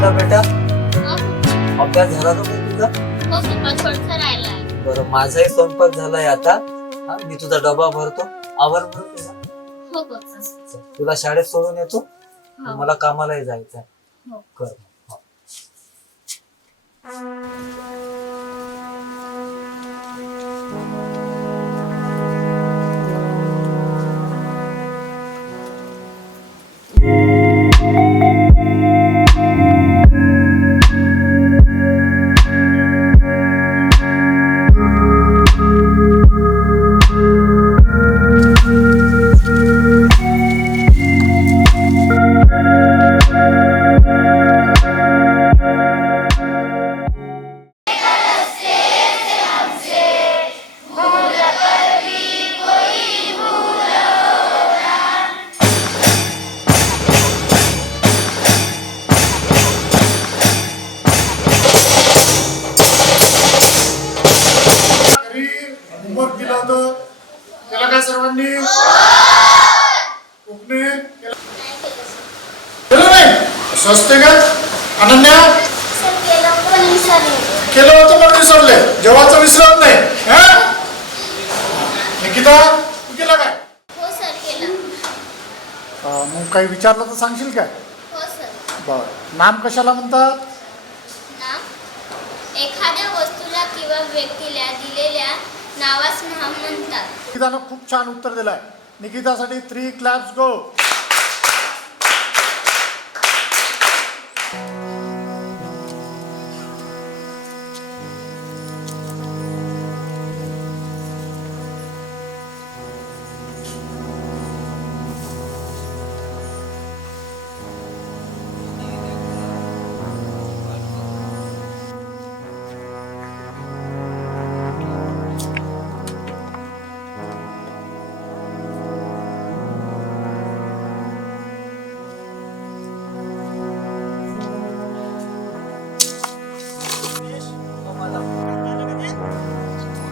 निकिता बेटा, हो अभ्यास झाला का मग तुझा? पप्पा थोडंसं राहिलाय. बरं, माझाही स्वयंपाक झालाय आता. मी तुझा डबा भरतो. आवर बरं तुझा. हो पप्पा. तुला शाळेत सोडून येतो. हो. मला कामालाही जायचंय. हो. कर मग. हो. होमवर्क दिलं होतं त्याला काय सर्वांनी केलं नाही असं असते का अनन्या केलं होतं पण विसरले जेव्हाच विसरत नाही निकिता तू केला काय हो सर केलं. मग काही विचारलं तर सांगशील काय हो सर. बर नाम कशाला म्हणतात नाम एखाद्या वस्तूला किंवा व्यक्तीला दिलेल्या नावास नाम म्हणतात. निकितानं खूप छान उत्तर दिलंय. निकितासाठी 3 क्लॅप्स गो.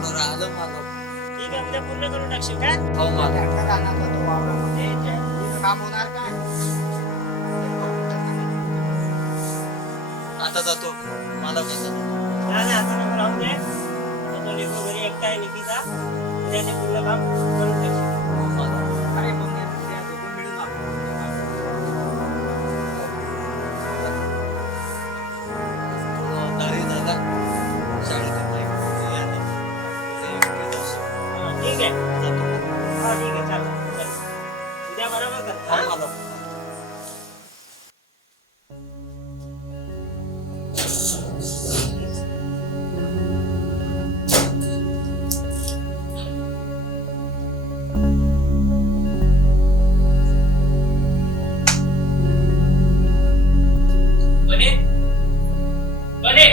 थोडं राहिलं मला. ठीक आहे उद्या पूर्ण करून टाकशील काय हो मला. काम होणार काय आता जातो. मला कसं नाही आता नको राहू दे आता तो लेकरू घरी एकटा आहे निकिता उद्या ते पूर्ण काम करून टाकशील मला. अरे मग उद्या दोघं मिळून तरी दादा शाळेत नाही. ठीक आहे हा ठीक आहे चालेल उद्या बरोबर कर हो मला. बने बने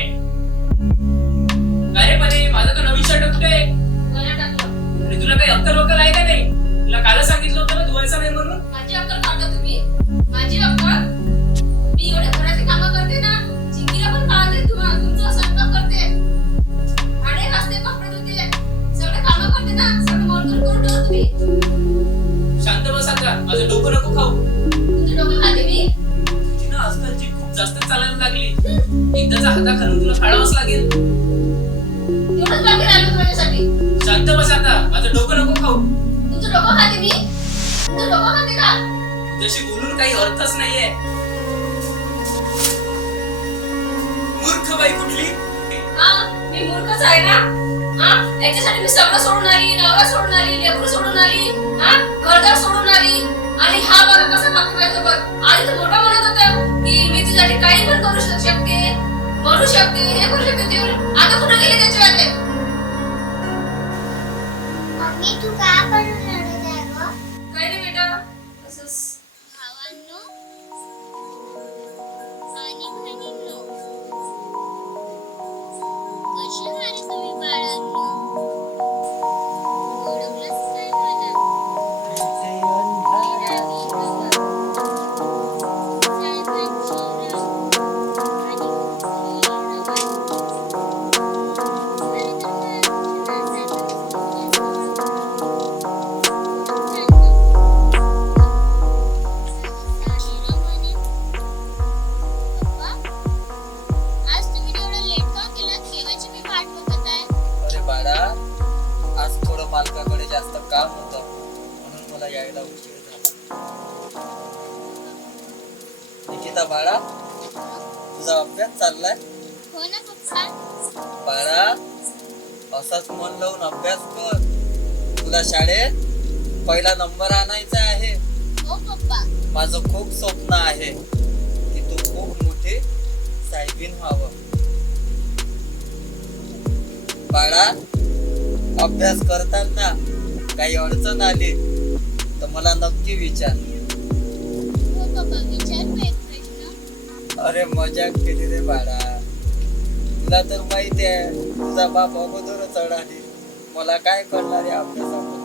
अरे बने माझा तो नवीन शर्ट कुठे आहे मला टाकलं. अरे तुला काही अक्कल वक्कल आहे का नाही तुला कालच सांगितलं होतं ना धुवायचं नाही म्हणून माझी अक्कल काढता तुम्ही. माझी अक्कल मी एवढे घराची कामं करते ना. चिंकीला पण काढते. तुमचा स्वयंपाक करते. भांडे घासते, कपडे धुते. सगळे कामं करते ना. सगळं मोलकरून करून ठेवता तुम्ही. शांत बस आता माझं डोकं नको खाऊ तुमचं डोकं खाते मी. तुझी ना आजकालची खूप जास्त चालायला लागली एकदाचा हाताखालून तुला काढावंच लागेल एवढंच बाकी राहिलं होतं माझ्यासाठी. शांत बस आता माझं डोकं नको खाऊ तुमचं डोकं खाते मी. तुमचं डोकं खाते का? जशी बोलून काही अर्थच नाहीये मूर्ख बाई कुठली हा मी मूर्खच आहे ना. हा याच्यासाठी मी सगळं सोडून आली. नवरा सोडून आली. लेकरू सोडून आली. हा घरदार सोडून आली. आणि हा बघा कसा वागतो माझ्यासोबत. आधी तर मोठा म्हणत होता की मी तुझ्यासाठी काही पण करू शकते, म्हणू शकते, हे करू शकते, ते करू. आता कुठे गेले त्याचे वाटे? मम्मी तू का पण रडत आहे ग? काही नाही बेटा असंच. भावांनो आणि बहिणींनो कशा आहात तुम्ही बाळांनो? ओळखलंच काय मला? मी राणी बाबा. साहेबांची राणी आणि कुठली रवानी. काम होतं म्हणून मला यायला उशीर झाला. निकिता बाळा, तुझा अभ्यास चाललाय? हो ना पप्पा. बाळा, असाच मन लावून अभ्यास कर. तुला शाळेत पहिला नंबर आणायचा आहे. हो पप्पा. माझं खूप स्वप्न आहे की तू खूप मोठी साहेबीन व्हावं. बाळा, अभ्यास करताना काही अडचण आली तर मला नक्की विचार. हो पप्पा, विचारू एक प्रश्न. अरे मजाक केली रे बाळा. तुला तर माहिती आहे तुझा बाप अगोदरच अडाली. मला काय करणार आहे अभ्यासाबद्दल.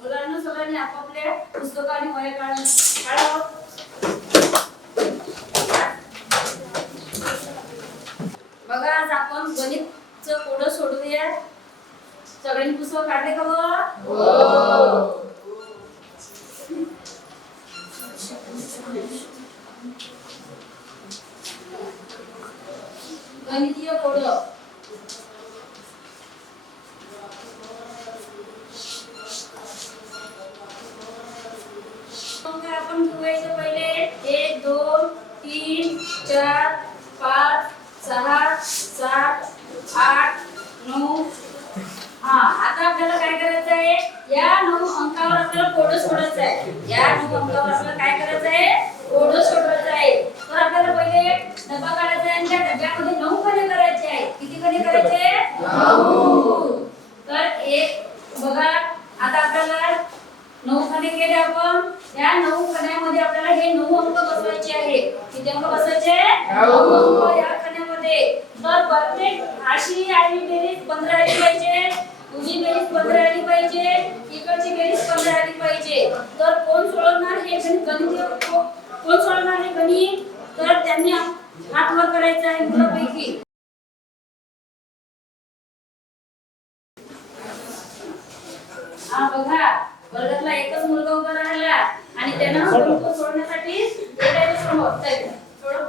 मुलांना सगळ्यांनी आपापल्या पुस्तकं आणि वह्या काढावं. बघा, आज आपण गणितचं कोडं सोडवूया. सगळ्यांनी पुस्तकं काढले का बघ? गणितीय कोडं. मग आपण ठेवायचं पहिले 1 2 3 4 5 6 7 8 9. हा, आता आपल्याला काय करायचं आहे, या 9 अंकावर आपल्याला कोडं सोडवायचं आहे. या 9 अंकावर आपल्याला काय करायचं आहे, कोडं सोडवायचं आहे. तर आपल्याला पहिले डबा काढायचा आहे आणि त्या डब्यामध्ये 9 खणे करायचे आहेत. किती खणे करायचे? 9. तर एक बघा, आता आपल्याला 9 खणे केले आपण. या 9 खण्यामध्ये आपल्याला हे 9 अंक बसवायचे आहे. किती अंक बसवायचे? 9 अंक या खण्यामध्ये. तर परफेक्ट अशी आली बेरीज 15 आली पाहिजे. तुझी बेरीज 15 आली पाहिजे. इकडची बेरीज 15 आली पाहिजे. तर कोण सोडवणार हे गणित? कोण सोडवणार हे गणित? तर त्यांनी हात वर करायचा आहे मुलांपैकी. हा बघा, वर्गातला एकच मुलगा उभा राहिला आणि त्यानं गणित सोडवण्यासाठी एकाने समोर सोडव.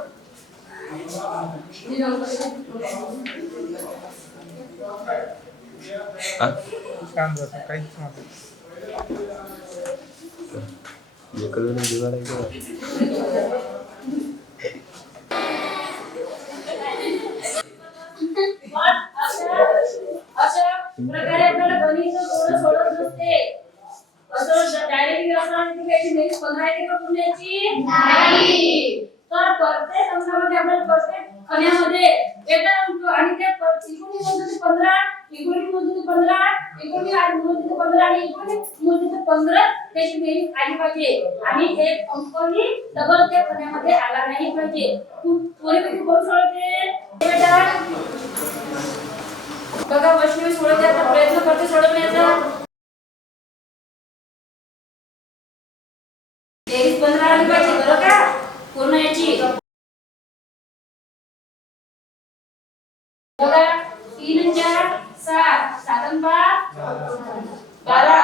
अशा प्रकारे आपल्याला गणित कोडं सोडत नसते. असं डायरेक्टली असं त्याची बेरीज 15 येते का पुण्याची? नाही. तर प्रत्येक अंकामध्ये आपल्याला प्रत्येक खण्यामध्ये एका अंक आणि त्या इकडून मोजून 15, इकडून मोजून 15, इकडून मोजून 15 आणि इकडून मोजून 15 त्याची बेरीज आली पाहिजे. आणि एक अंकही डबल त्या खण्यामध्ये आला नाही पाहिजे. कोणीपैकी कोण सोडवते बेटा? बघा, वैष्णवी सोडवते. आता प्रयत्न करते सोडवण्याचा. बेरीज 15 आली पाहिजे बरं का पूर्ण याची. बघा, 3 4 7 7 5 12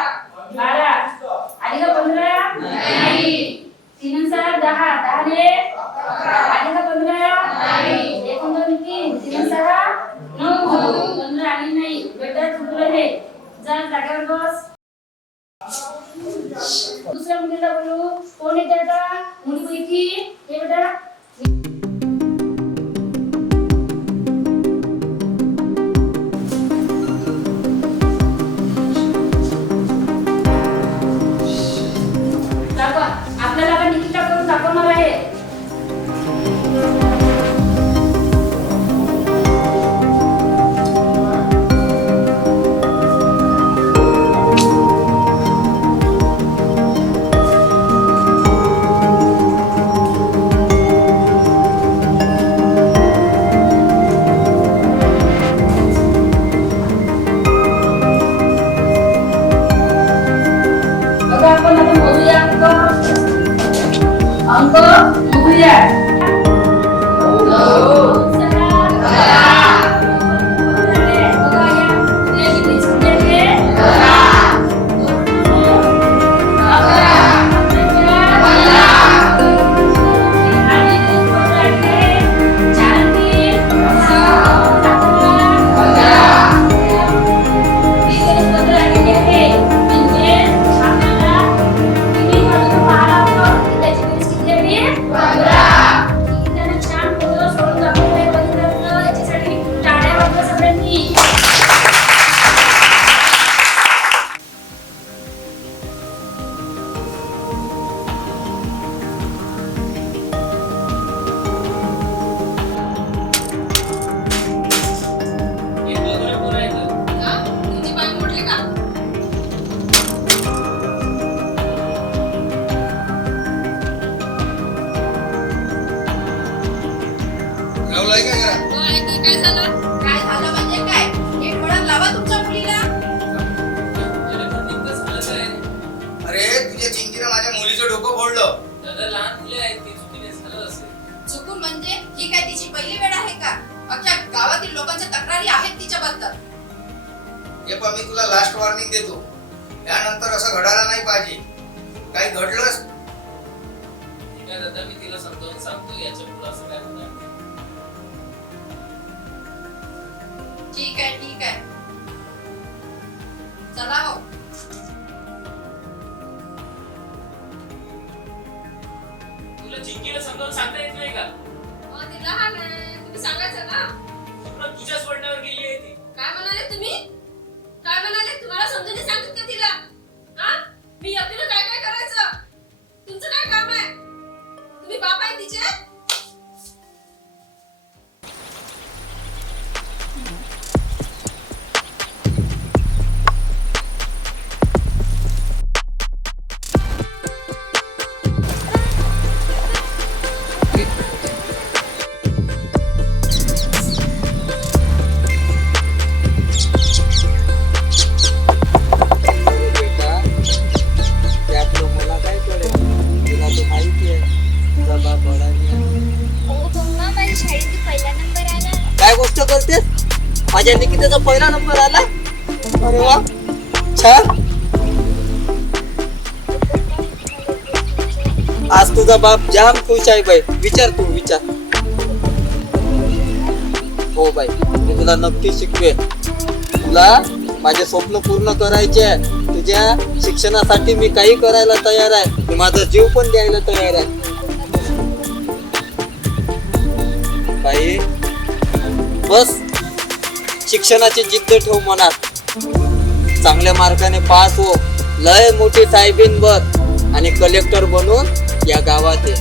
12 आली का 15? नाही. 3 7 10 10 ने आली का 15? नाही. 1 2 3 3 6 9 15 आली नाही. बेटा चुकलं हे. जा जागेवर बस. दुसऱ्या मुलीला बोलू. कोण येते आता मुलीपैकी? हे बेटा. आपल्याला आता निकिता करून दाखवणार आहे. आपण आता मोजूया अंक मोजूया. हे बघ पोरं आहेत. तुमचे पाय मोडले का? राहुल आहे का घरात? हो, आहे की. काय झालं? काय झालं म्हणजे काय? एक वळण लावा तुमच्या मुलीला. अरे पण नेमकं झालं काय? अरे तुझ्या चिंकीनं माझ्या मुलीचं डोकं फोडलं. दादा लहान मुले आहेत, ती चुकीने झालं असेल. चुकून म्हणजे ही काय तिची पहिली वेळ आहे का? अख्ख्या गावातील लोकांच्या तक्रारी आहेत तिच्याबद्दल. हे पण मी तुला लास्ट वॉर्निंग देतो. त्यानंतर असं घडायला नाही पाहिजे. काही घडलंच ठीक आहे दादा, मी तिला समजावून सांगतो याच्या पुढे असं काय होणार नाही. ठीक आहे ठीक आहे. चला हो. तुला चिंकीला समजावून सांगता येत नाही का? हो, ती लहान आहे. तुम्ही सांगायचं ना. पूर्ण तुझ्याच वळणावर गेली आहे ती. काय म्हणाले तुम्ही? काय म्हणाले? तुम्हाला समजून नाही सांगत का तिला? हा? मी एकटीनं काय काय करायचं? तुमचं काय काम आहे? तुम्ही बाप आहे तिचे? बेटा, त्यातलं मला काय कळेल? तुला तर माहिती आहे तुझा बाप बडानी आहे. हो मम्मा माझ्या शाळेत पहिला नंबर आला. काय गोष्ट करतेस? माझ्या निकिताचा पहिला नंबर आला. अरे वा, छान. आज तुझा बाप जाम खुश आहे बाई. विचार तू विचार. हो बाई, मी तुला नक्की शिकवेन. तुला माझे स्वप्न पूर्ण करायचे आहे. तुझ्या शिक्षणासाठी मी काही करायला तयार आहे. मी माझा जीव पण द्यायला तयार आहे. बाई बस शिक्षणाची जिद्द ठेव मनात. चांगल्या मार्काने पास हो, लय मोठी साहेबीन बन आणि कलेक्टर बनून या गावात ये.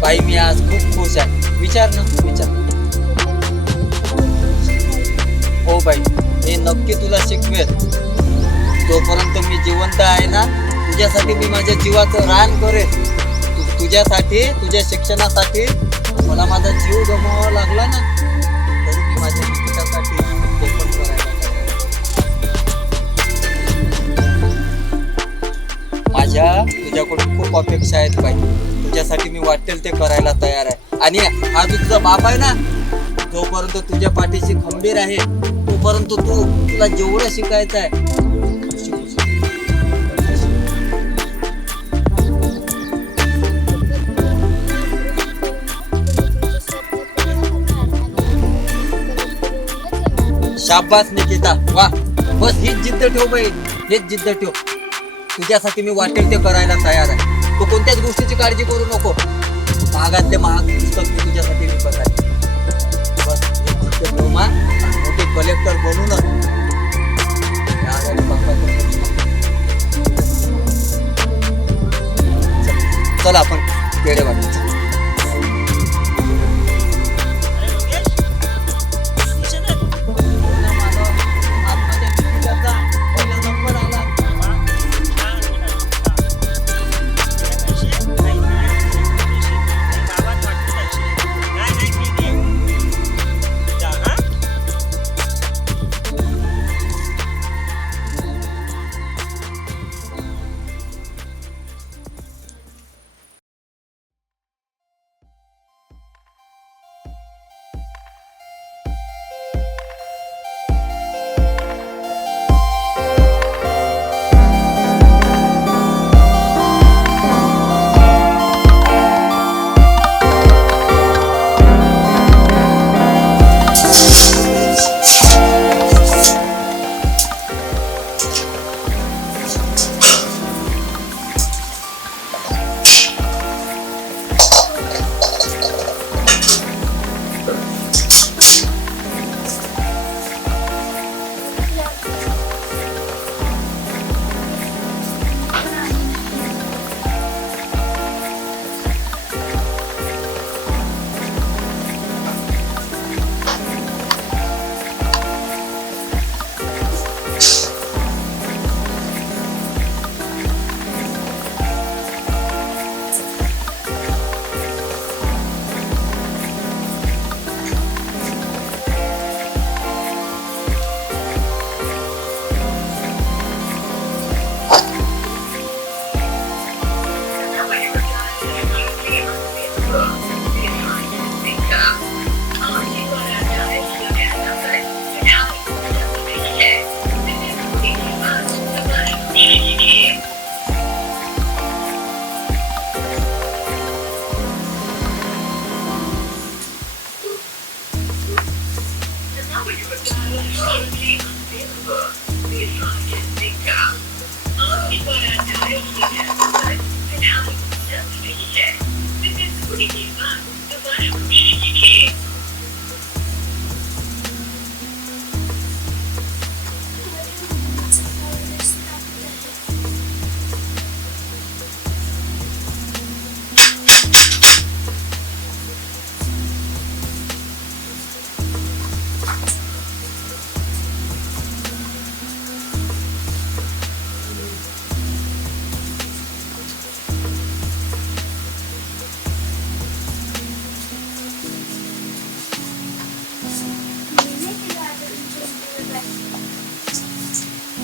बाई मी आज खूप खुश आहे. विचार ना विचार. हो बाई, मी नक्की तुला शिकवेन. जोपर्यंत मी जिवंत आहे ना, तुझ्यासाठी मी माझ्या जीवाचं रान करेन. तुझ्यासाठी, तुझ्या शिक्षणासाठी मला माझा जीव गमवावा लागला ना, तरी मी माझ्या निकितासाठी ते पण करायला तयार आहे. माझ्या तुझ्याकडून खूप अपेक्षा आहेत बाई. तुझ्यासाठी मी वाटेल ते करायला तयार आहे. आणि हा जो तुझा बाप आहे ना, जोपर्यंत तुझ्या पाठीशी खंबीर आहे तोपर्यंत तुला जेवढं शिकायचं आहे तू शिकू शकतो. शाबास निकिता, वा. बस हीच जिद्द ठेव बाई, हेच जिद्द ठेव. तुझ्यासाठी मी वाटेल ते करायला तयार आहे. तू कोणत्याच गोष्टीची काळजी करू नको. महागातले महाग पुस्तक मी तुझ्यासाठी विकत आहे. बस हीच जिद्द ठेव मा. मोठे कलेक्टर बनूनच या आगामी बापाचं चल आपण पेढे वाटू.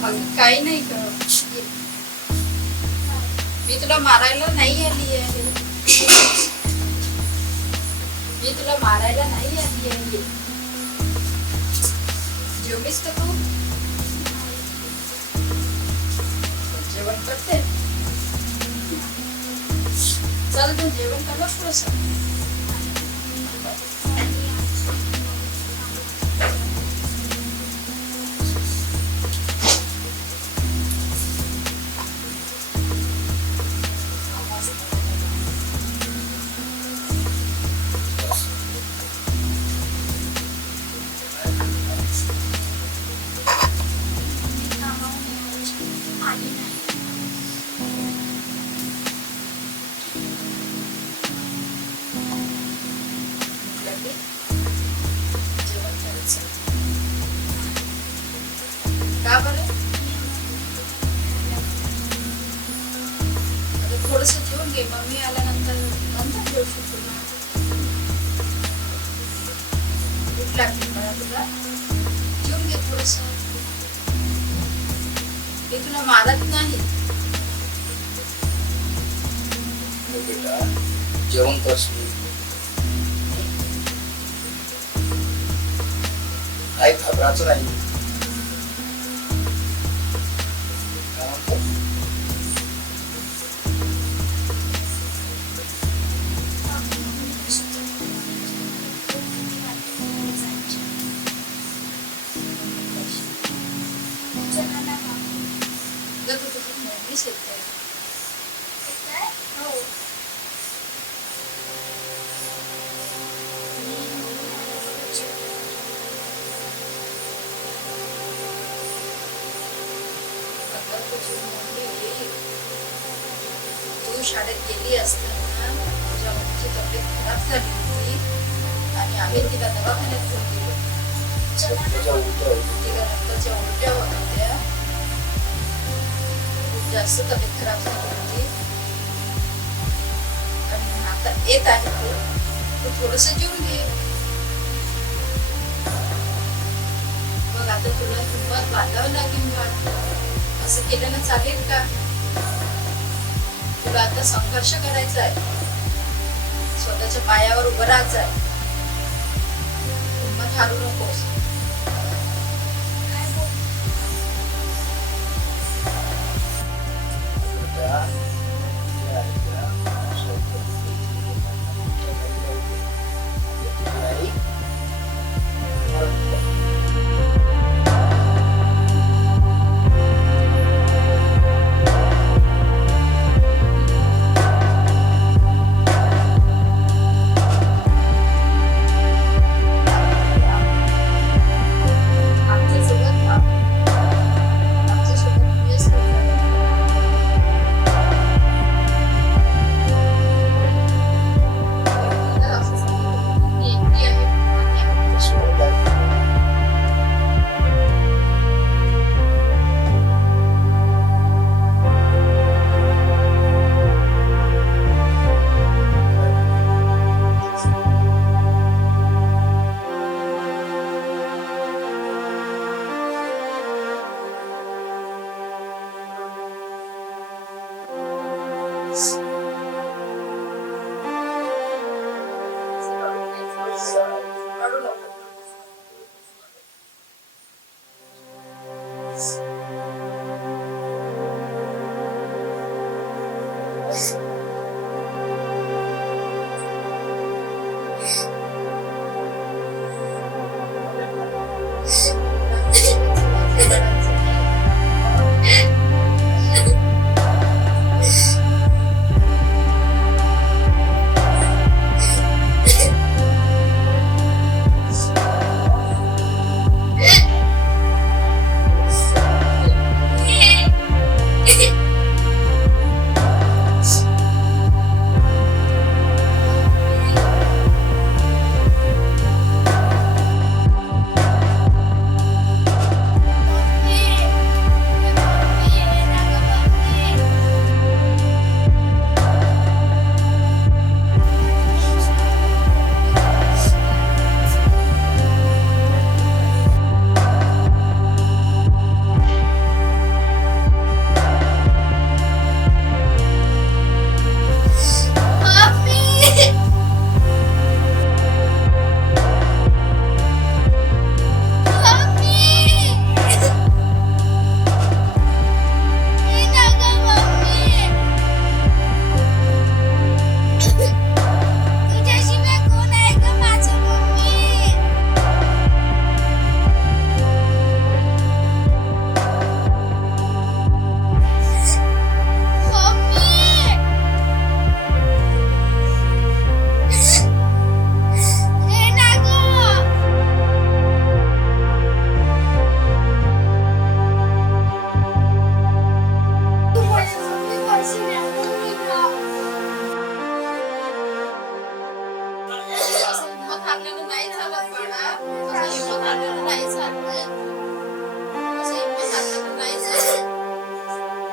अगं काही नाही ग. ये. मी तुला मारायला नाही आली आहे. मी तुला मारायला नाही आली आहे. जेवलीस का तू? जेवण करते. चल तू जेवण कर बघ थोडंसं. आली नाही. लागली? जेवण करायचं. का बरं? अगं थोडंसं जेवून घे, मम्मी आल्यानंतर नंतर जेवशील तुला. भूक लागली मला तुला. जेवून घे थोडंसं. मी तुला मारत नाही. बेटा जेवण करशील काही घाबरायचं नाही. काय म्हणतो? चला ना मग. अगं तू तुझी मम्मीच येते. काय? हो. अगं तुझी मम्मी येईल. तू शाळेत गेली असताना तुझ्या मम्मीची तब्येत खराब झाली होती आणि आम्ही तिला दवाखान्यात घेऊन गेलो. चला ना. तुझ्या उलट्या होती. तिला रक्ताच्या उलट्या होत होत्या. खूप जास्त तब्येत खराब झाली होती आणि आता येत आहे ते. तू थोडंसं जेवून घे. मग आता तुला हिंमत बांधावं लागेल बाळ. असं केल्यानं चालेल का? तुला आता संघर्ष करायचा आहे. स्वतःच्या पायावर उभं राहायचं आहे. हिंमत हारू नकोस. काय बोल? बेटा तुझ्या आईला स्वतः आई आमच्यासोबत थांब. आमच्यासोबत व्यस्त राहा. तिला असं सांगितलं, मी एकटी आहे आणि आम्ही सोड आहे. रडू नको.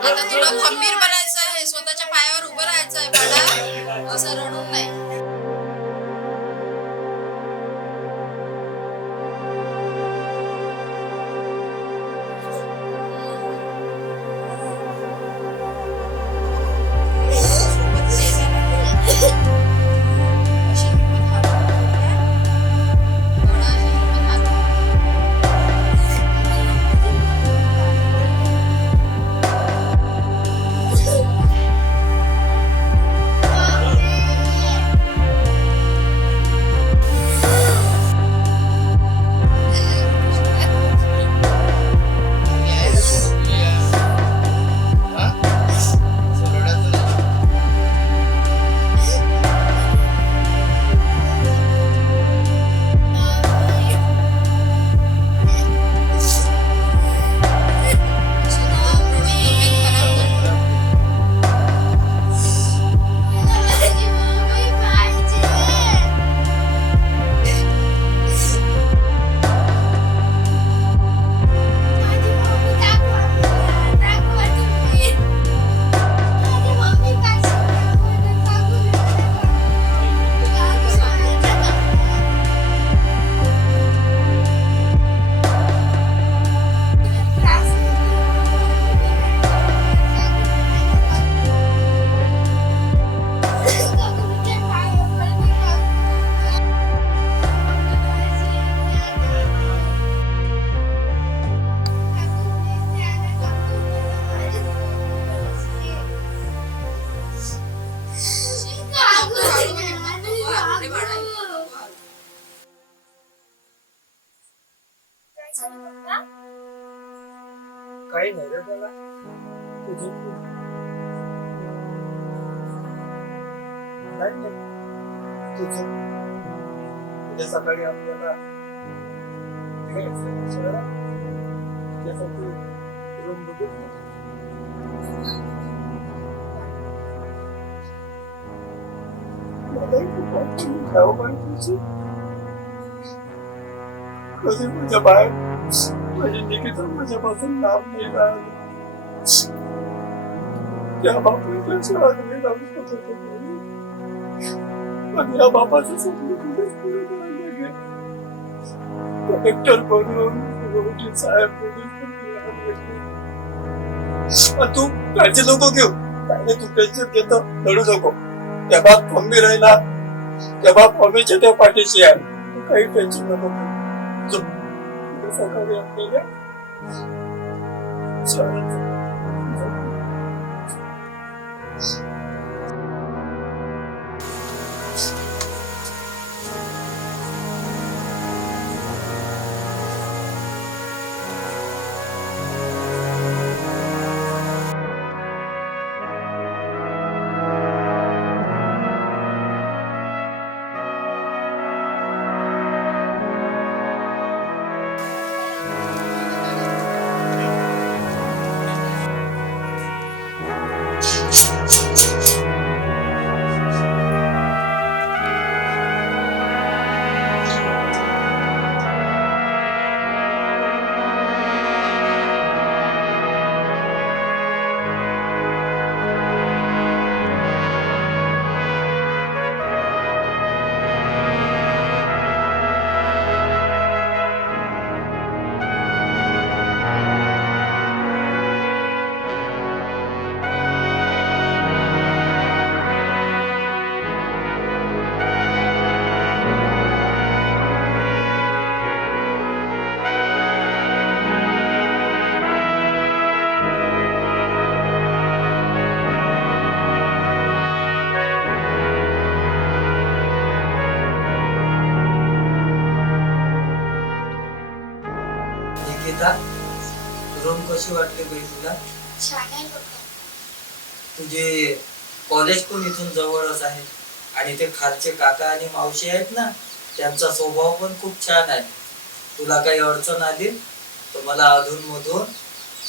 आता तुला खंबीर बनायचं आहे, स्वतःच्या पायावर उभं राहायचं आहे बाळा, असं रडून नाही. अशी हिंमत हारू नको. बाळा, अशी हिंमत हारू नको. काही नाही रे त्याला तुझं नाही तुझं उद्या सकाळी आपल्याला त्यासाठी रूम बघून कधी माझ्या बाहेर माझी निकिता माझ्यापासून लांब नाही राहिली. त्या बापाच्या शाळेत मी जाऊ शकत होतो, पण या बापाचं स्वप्न कुठेच पुढे करायला गेलं. कलेक्टर बनून वकील साहेब बनून तू काळजी नको घेऊ, काय तू टेन्शन घेतो लढू नको. त्या बाप खंबीर राहिला, त्या बाप हमेशा त्या पाठीशी आहे, तू काही टेन्शन नको घेऊ. सकाळी आपल्याला रूम कशी वाटते बाई तुला? छान आहे बघा. तुझे कॉलेज पण इथून जवळच आहे आणि ते खालचे काका आणि मावशी आहेत ना, त्यांचा स्वभाव पण खूप छान आहे. तुला काही अडचण आली तर मला अधून मधून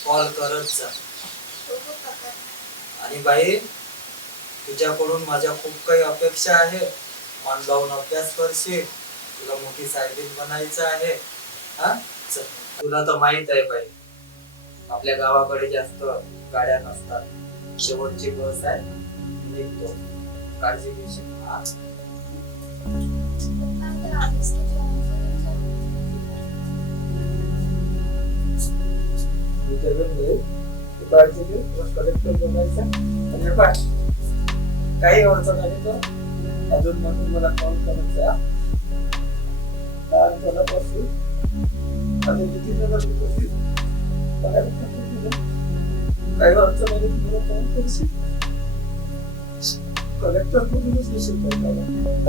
कॉल करत जा. हो काका. आणि बाई, तुझ्याकडून माझ्या खूप काही अपेक्षा आहे. मन लावून अभ्यास करशील, तुला मोठी सायबीन बनायचं आहे. हा चल, तुला तर माहित आहे बाई, आपल्या गावाकडे जास्त गाड्या नसतात. शेवटची बस आहे, निघतो. काळजी घेशील. हा. नंतर आलीस की जेवण करून जा. मी जेवण घेईल. तू काळजी घे. तुला कलेक्टर बनायचं. आणि हे पाय, काही अडचण आली तर अजून मधून मला कॉल करायचा. लहानपणापासून आणि नितीनगरपासून काही अडचण आली तर मला कॉल करशील. कलेक्टर मधूनच दिसेल पाहिजे.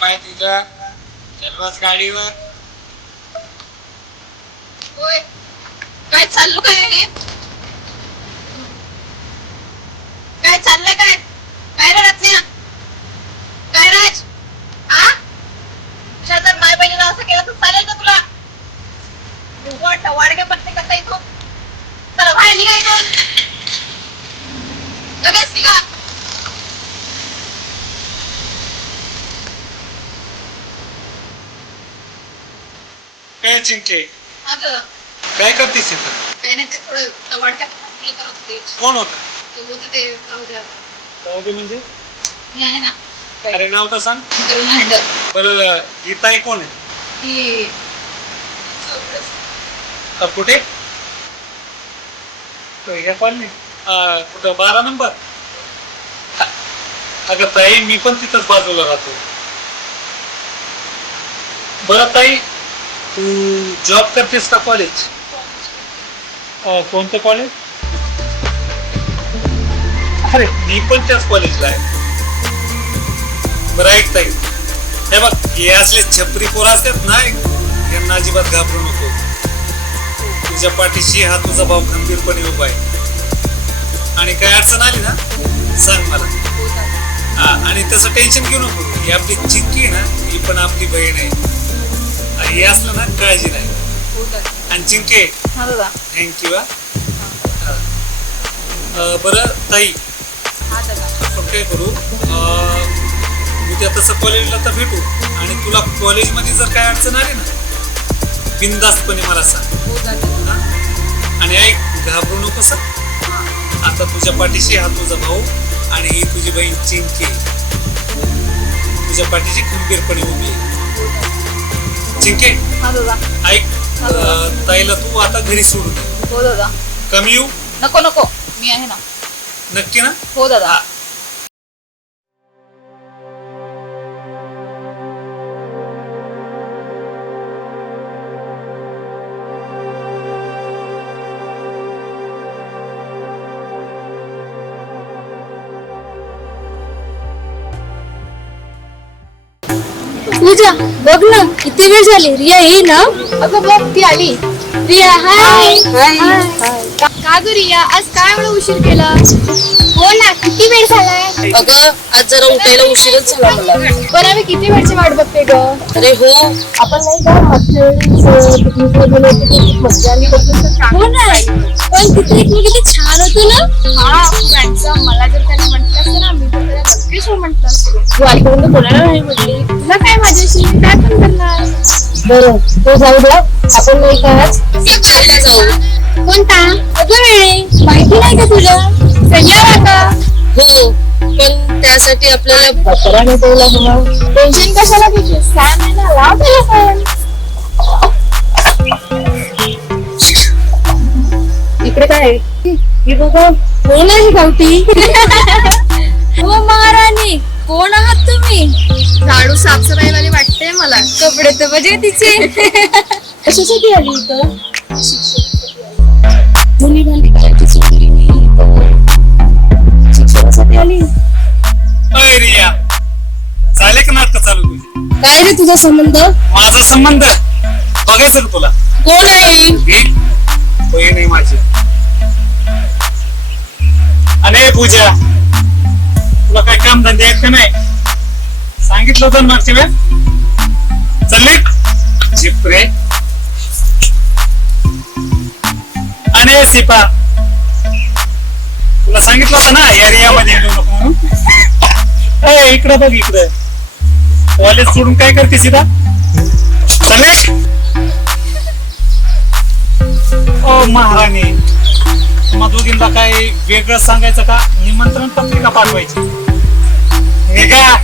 पाय तिथं सर्वच गाडीवर. होय, काय चाललं काय हे? काय चाललंय काय? काय रे रत्न्या? काय राज? आ? जर माय बहिणीला असं केलं तर चालेल का तुला? वाडगे पत्ते कसा येतो? चला बाहेर निघायचं. लगेच निघा. काय चिंके, अगं काय करतेस इथं? काही नाही, ते थोडं वाडक्यात हे करत होते. कोण होत? ते होतं ते राहू द्या. म्हणजे मी आहे ना, अरे नाव तर सांग. ते भांडं. बरं, गीताई कोण आहे? ती कुठे? ह्या कॉलनी कुठं 12 नंबर? अगं ताई, मी पण तिथंच बाजूला राहतो. बरं ताई, तू जॉब करतेस का? कॉलेज? कोणतं कॉलेज? अरे मी पण त्याच कॉलेजला आहे. बरं ऐक ताई, हे बघ, हे असले छपरी पोर असतात ना, यांना अजिबात घाबरू नको. तुझ्या पाठीशी हा तुझा भाऊ खंबीरपणे उभा आहे. आणि काय अडचण आली ना, सांग मला. हा, आणि तसं टेन्शन घेऊ नको. ही आपली चिंकी आहे ना, ही पण आपली बहीण आहे. हे असलं ना, काळजी नाही. आणि चिंके, थँक्यू. बरं ताई, आपण काय करू, उद्या तसं कॉलेजला तर भेटू. आणि तुला कॉलेजमध्ये जर काय अडचण आली ना बिनधास्तपणे मला सांग. हा? आणि ऐक, घाबरू नको सर. आता तुझ्या पाठीशी हा तुझा भाऊ आणि ही तुझी बहीण चिंकी तुझ्या पाठीशी खंबीरपणे उभी आहे. चिंके, हा दादा. ऐक, ताईला तू आता घरी सोडून दे. हो दादा. कमी येऊ? नको नको, मी आहे ना. नक्की ना? हो दादा. हा. पूजा बघ ना किती वेळ झाली. रिया येई ना. अगं बघ ती आली. रिया हाय. का ग रिया आज काय एवढा उशीर केला. हो ना किती वेळ झालाय. अगं आज जरा उठायला उशीरच झाला मला. पण आम्ही किती वेळची वाट बघते ग. अरे हो, आपण नाही का मागच्या वेळेस पिकनिकला गेलो होतो तेव्हा मज्जा आली होती. हो ना पण तिथे किती छान होतं ना. हा खूप हँडसम. मला जर त्याने म्हटलं असतं ना मी तर त्याला नक्कीच हो म्हटलं असतं. तू आईकडून बोलायला नाही म्हटली. तुला काय माझ्याशी काय पण करणार. बरं तो जाऊ द्या. आपण नाही का आज चालल्या जाऊ. कोणता अगं वेळे माहिती नाही का तुला. संजय का. हो, पण त्यासाठी आपल्याला पत्राने बोला हवा. टेन्शन कशाला घेते. सॅम आहे ना लाव त्याला फोन. इकडे काय आहे? ही बघा कोण आहे गावठी. हो महाराणी कोण आहात तुम्ही. झाडू साफसफाईवाली वाटते मला. कपडे तर बजे तिचे. कशासाठी आली इथं. मुली भांडी करायची सोडली मी. शिक्षणासाठी आली. अय रिया, झाले का नाटक चालू तुझी. काय रे तुझा संबंध. माझा संबंध बघायचं का तुला. कोण आहे ही? बहीण आहे माझी. अरे पूजा, तुला काय काम धंदे आहेत का नाही. सांगितलं होतं ना मागच्या वेळ. चालले चिपरे. अरे सिपा, तुला सांगितलं होतं ना या एरियामध्ये येऊ नको म्हणून. ए इकडं बघ इकडं. कॉलेज सोडून काय करते सीधा. चालले. ओ महाराणी, मग दोघींना काय वेगळं सांगायचं का. निमंत्रण पत्रिका पाठवायची. निघा.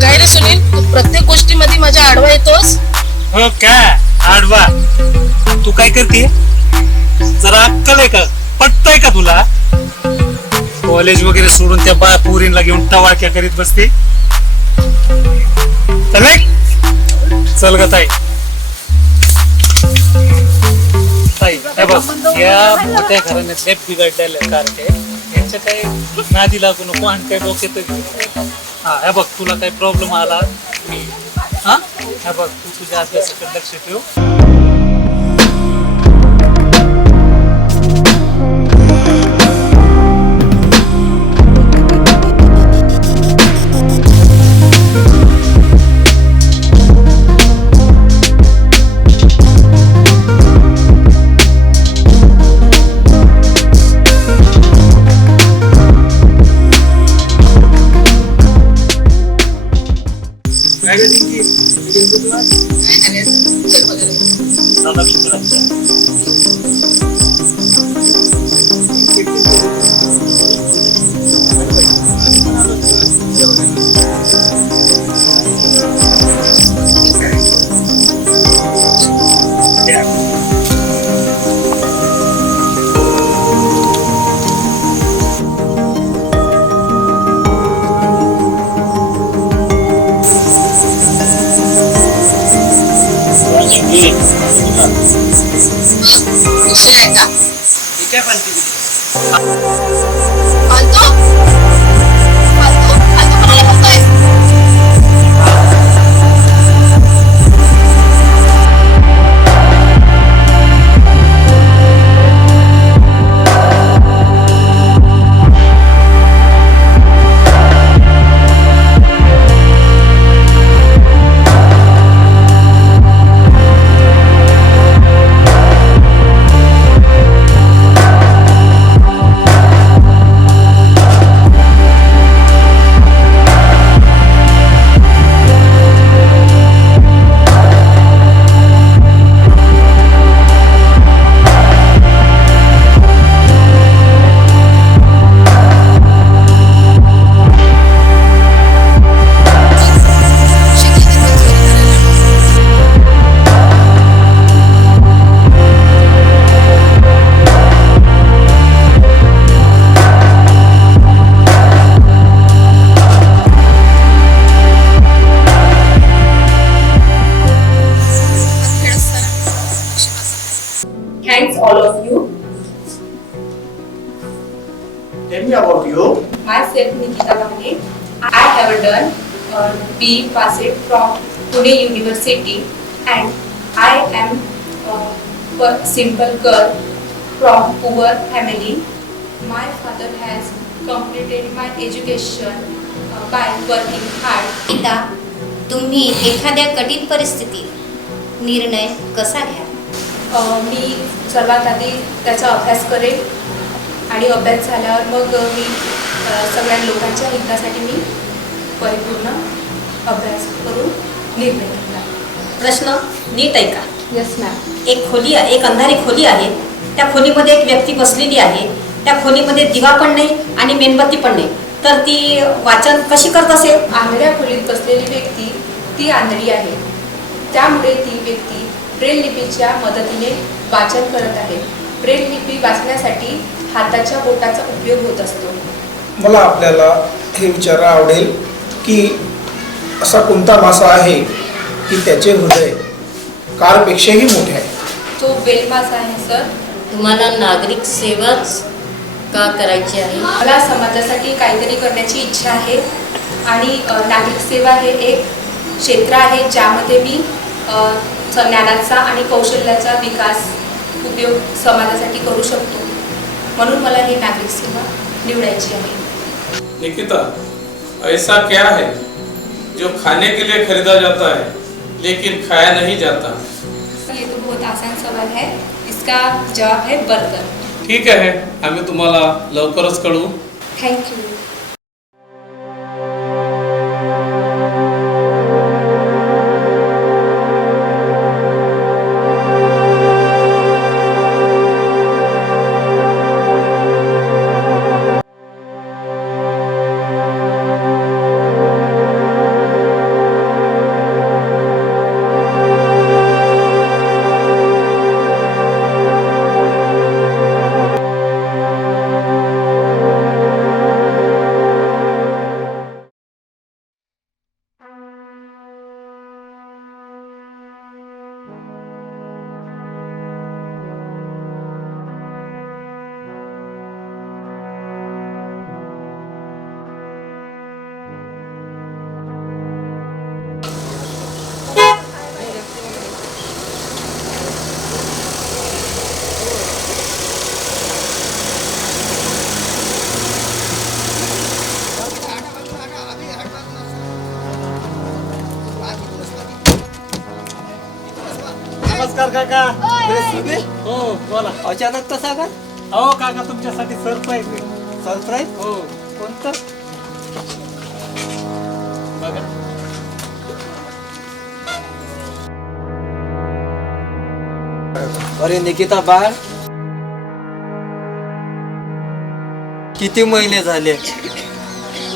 काय रे सुनील, तू प्रत्येक गोष्टीमध्ये माझ्या आडवा येतोस. हो का आडवा. तू काय करते. जरा अक्कल आहे का. पटतय का तुला. कॉलेज वगैरे सोडून त्या पोरींना घेऊन टवाळक्या करीत बसते. चल ग ताई. ताई हे बघ, या मोठ्या घराण्यातल्या बिघडलेल्या कारके यांच्या काही नादी लागू नको आणि काही डोक्यात घेऊ नको. हा हे बघ, तुला काही प्रॉब्लेम आला मी हा हे बघ, तू तुझ्या अभ्यासाकडे लक्ष ठेव. दादा विचारायचं. Tell me about you. Myself Nikita Bhane. I have done B passed from Pune University and I am a simple girl from poor family. My father has completed my education by working hard. Gita, तुम्ही एखाद्या कठीण परिस्थितीत निर्णय कसा घ्या? मी सर्वात आधी त्याचा अभ्यास करेन आणि अभ्यास झाल्यावर मग मी सगळ्या लोकांच्या हितासाठी मी परिपूर्ण अभ्यास करून निर्णय घेणार. प्रश्न नीट ऐका. Yes ma'am. एक खोली आहे, एक अंधारी खोली आहे. त्या खोलीमध्ये एक व्यक्ती बसलेली आहे. त्या खोलीमध्ये दिवा पण नाही आणि मेणबत्ती पण नाही. तर ती वाचन कशी करत असेल? आंधळ्या खोलीत बसलेली व्यक्ती ती आंधळी आहे. त्यामुळे ती व्यक्ती ब्रेल लिपीच्या मदतीने वाचन करत आहे. ब्रेल लिपी वाचण्यासाठी हाताच्या बोटाचा उपयोग होत असतो. मला आपल्याला हे विचारायला आवडेल की असा कोणता मासा आहे की त्याचे हृदय कारपेक्षाही मोठे आहे? तो बेलमासा आहे सर. तुम्हाला नागरिक सेवाच का करायची आहे? मला समाजासाठी काहीतरी करण्याची इच्छा आहे आणि नागरिक सेवा हे एक क्षेत्र आहे ज्यामध्ये मी ज्ञानाचा आणि कौशल्याचा विकास उपयोग समाजासाठी करू शकतो. म्हणून मला ही नागरिक सेवा निवडायची आहे. निकिता, ऐसा क्या है जो खाने के लिए खरीदा जाता है लेकिन खाया नहीं जाता? ये तो बहुत आसान सवाल है. इसका जवाब है बर्गर. ठीक आहे, आम्ही तुम्हाला लवकरच कळवू. थँक्यू. नमस्कार काका. हो बोला. अचानक कसा का? अहो काका, तुमच्यासाठी सरप्राईज आहे. सरप्राईज? हो. कोणतं? बघा. अरे निकिता बाळ, किती महिने झाले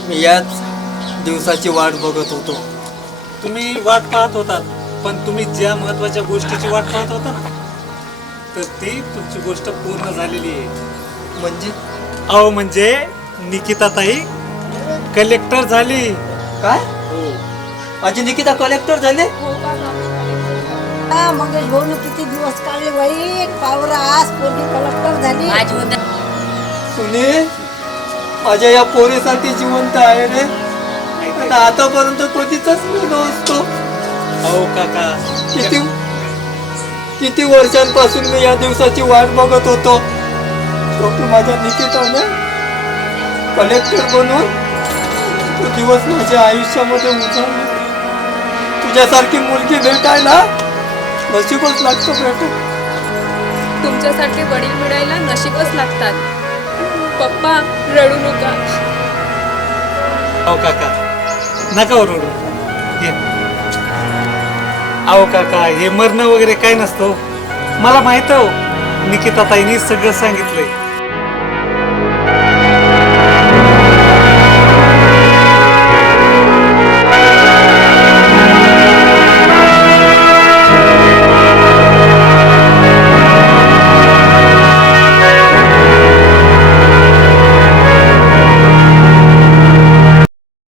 मी याच दिवसाची वाट बघत होतो. तुम्ही वाट पाहत होतात, पण तुम्ही ज्या महत्वाच्या गोष्टीची वाट पाहत होता ना, तर ती तुमची गोष्ट पूर्ण झालेली आहे. म्हणजे? अहो म्हणजे निकिता ताई कलेक्टर झाली. काय? हो. माझी निकिता कलेक्टर झाले? मंगेश भाऊन किती दिवस काढले बाई. पावरा आज पोरगी कलेक्टर झाली. सुनील, माझ्या या पोरीसाठी जिवंत आहे रे. पण आतापर्यंत कधीच मी नसतो. अहो काका, किती वर्षांपासून मी या दिवसाची वाट बघत होतो. शेवटी माझ्या निकिताने कलेक्टर बनून तो दिवस माझ्या आयुष्यामध्ये उजाडला. तुझ्यासारखी मुलगी भेटायला नशीबच लागतं भेटत. तुमच्यासारखे वडील मिळायला नशीबच लागतात. पप्पा रडू नका. अहो काका, नका ओरडू. ये. अहो काका, हे मरणं वगैरे काय नसतं. मला माहित आहे, निकिता ताईंनी सगळं सांगितलंय.